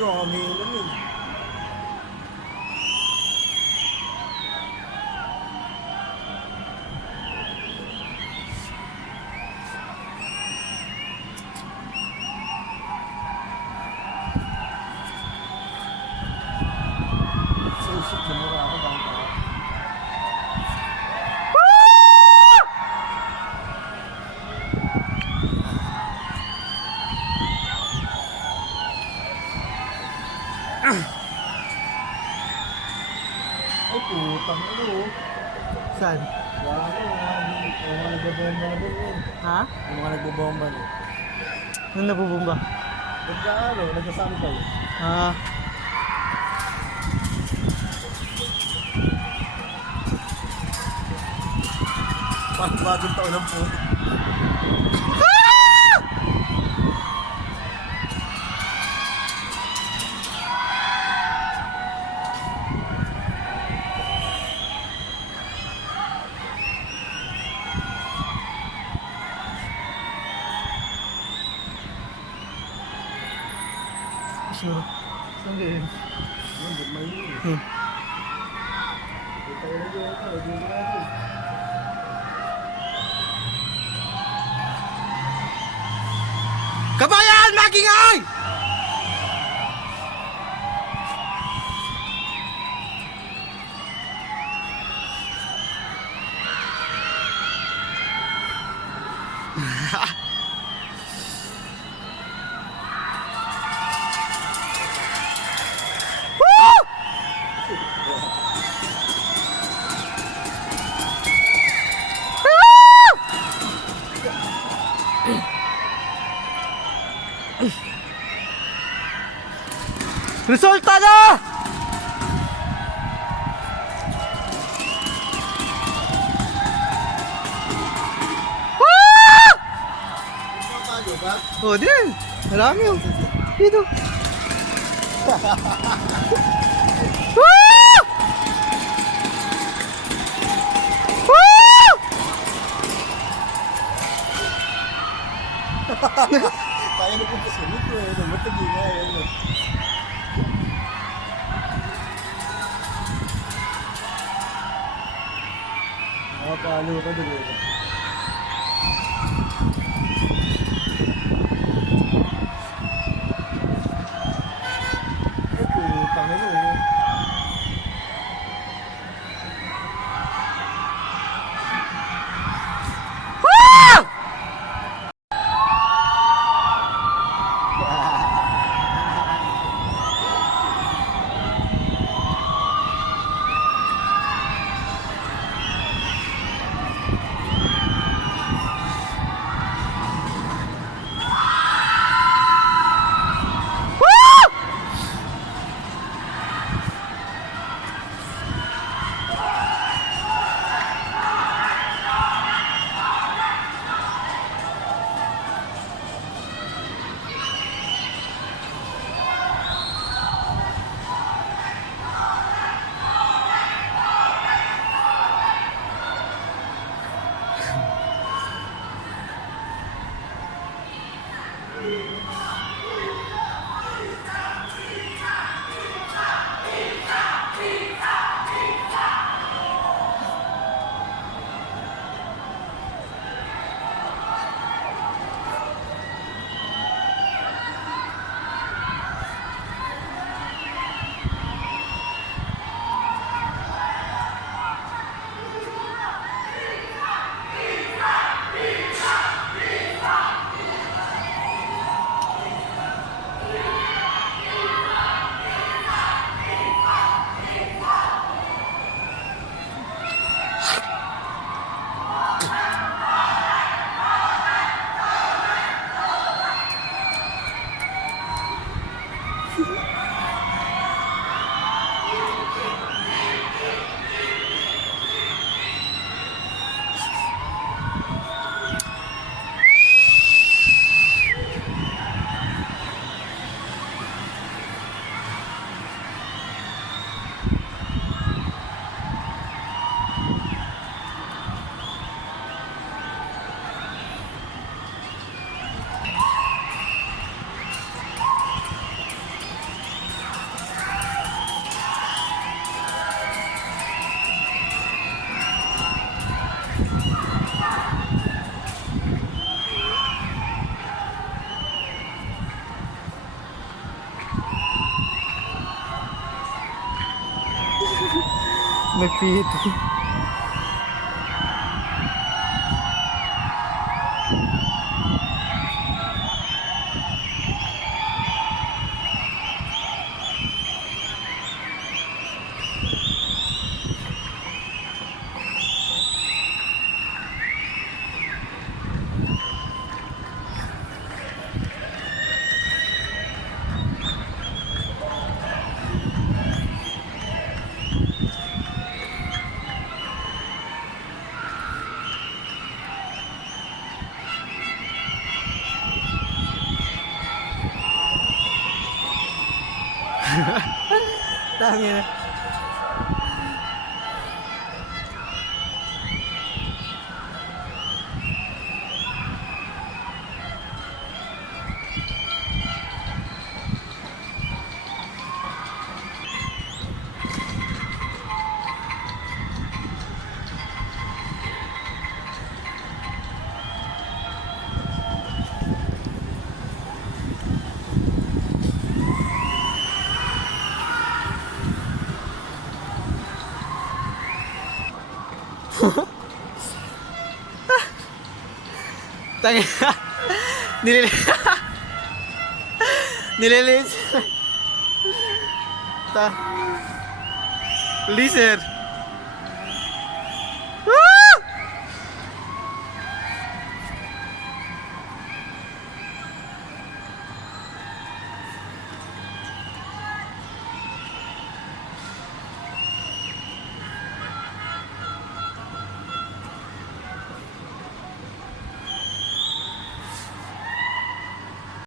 ano, kami lang yun. Shit, lumura ako bang ka? Ay, putang ano. Saan? Yung mga nagbobomba na din yun. Ha? Yung mga nagbobomba na. Nung nabubumba? Nagkaano, nagsasampay. Ah. Bagong taon ng po. Sure. Saan ba yun? Hindi may yun. Ito yung yun. Kabayan! Magingay! Resulta na! Paano ba? Oh, din. Marami yun. Dito. Kaya na kung pasunod ko eh. Matagi nga yan. Paano ka doon eh. Putang ano eh. May pito. Tangin na. Tangin na. Nililis. Ta. Liser.